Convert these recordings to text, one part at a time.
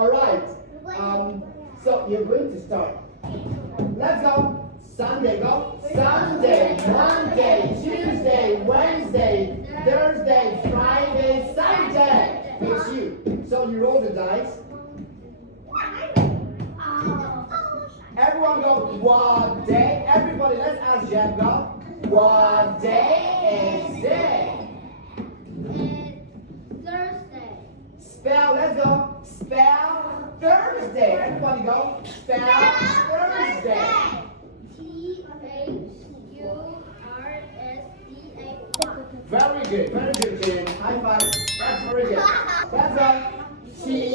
Alright. So you're going to start. Let's go. Sunday, go. Sunday, Monday, Tuesday, Wednesday, Thursday, Friday, Saturday. It's you. So you roll the dice. Everyone go, what day? Everybody, let's ask Jen, go. What day is it? It's Thursday. Spell, let's go. Spell Thursday. Everybody go. Spell Thursday. Thursday. Very good, Jen. High five. That's very good. Let's go. Thursday.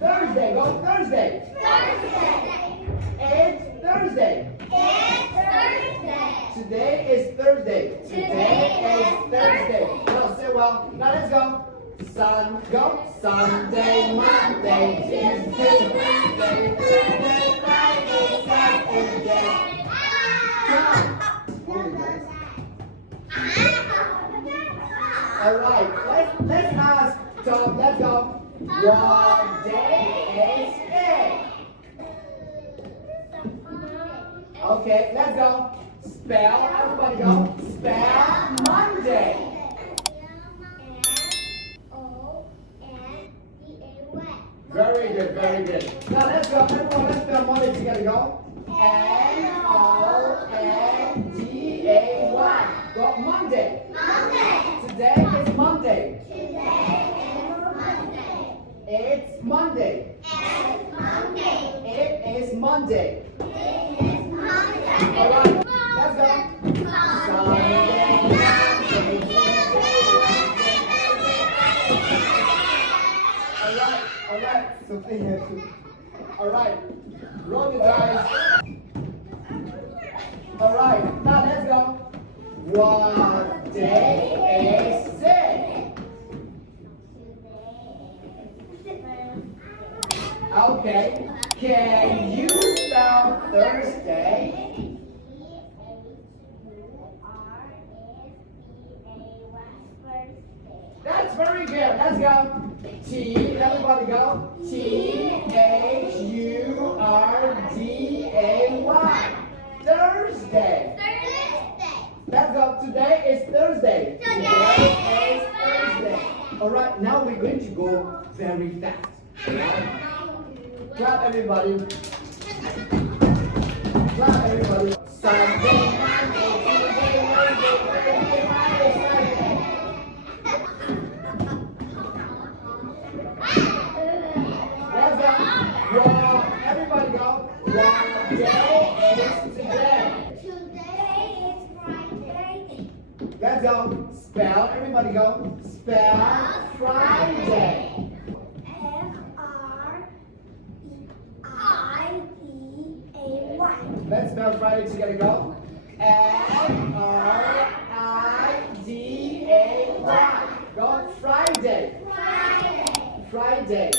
Thursday, go. Thursday. Thursday. It's Thursday. It's Thursday. Today is Thursday. Today is Thursday. No, say well. Now let's go. Go. Sunday, Monday, Tuesday, Wednesday, Thursday, Friday, Saturday. Come. All right. Let's ask Tom. Let's go. What day is it? Okay, let's go. Spell, everybody go. Spell Monday. Very good, very good. Now let's go, everyone, let's spell Monday together, go. Monday. Go, Monday. Monday. Today is Monday. It's Monday. It's Monday. It's Monday. It is Monday. It's Monday. All right, let's go. Sunday, Monday, All right. Something here too. All right. Roll the dice. All right. Now let's go. What day is it? Okay. Can you spell Thursday? That's very good. Let's go. Everybody go. Thursday. Thursday. Let's go. Today is Thursday. Today is Thursday. All right. Now we're going to go very fast. Clap everybody. Clap everybody. Sunday, Monday, Tuesday, Wednesday, Thursday, Friday, Saturday. Let's go. Well, everybody go. What day is today? Today is Friday. Let's go. Spell. Everybody go. Spell Friday. Friday. Let's spell Friday together. Go. Friday. Go. Friday. Friday.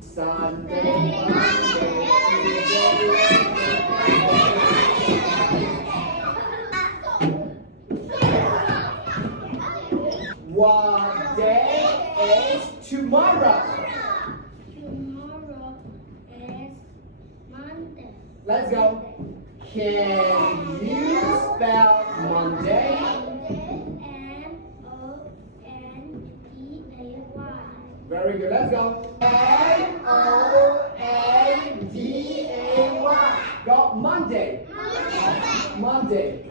Sunday, Monday, Tuesday, Wednesday, What day is tomorrow? Tomorrow is Monday. Let's go. Can you spell Monday? Monday. Very good. Let's go. Monday. Go. Monday. Monday.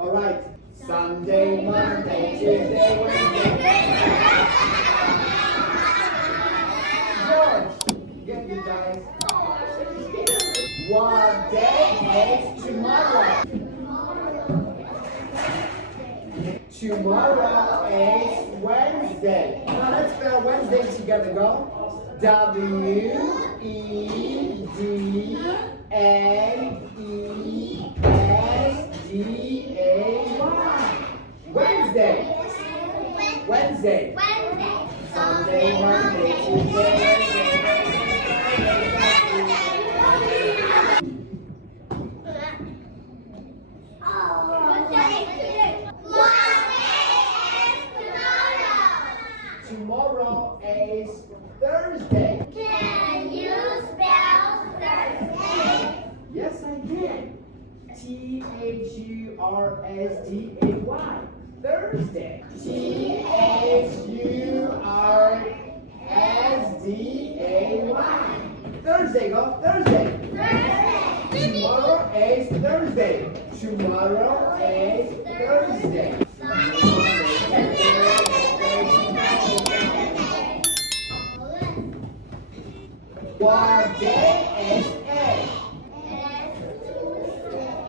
All right. Sunday, Monday, Tuesday, Wednesday. George, get the dice. What day is tomorrow? Tomorrow is Wednesday. Now let's spell Wednesday together. Go. Wednesday. Wednesday. Sunday, Monday, Tuesday, Wednesday. Tomorrow is Thursday. Can you spell Thursday? Yes, I can. Thursday. Thursday. Thursday. Thursday, go. Thursday. Thursday. Tomorrow is Thursday. Tomorrow is Thursday. What day is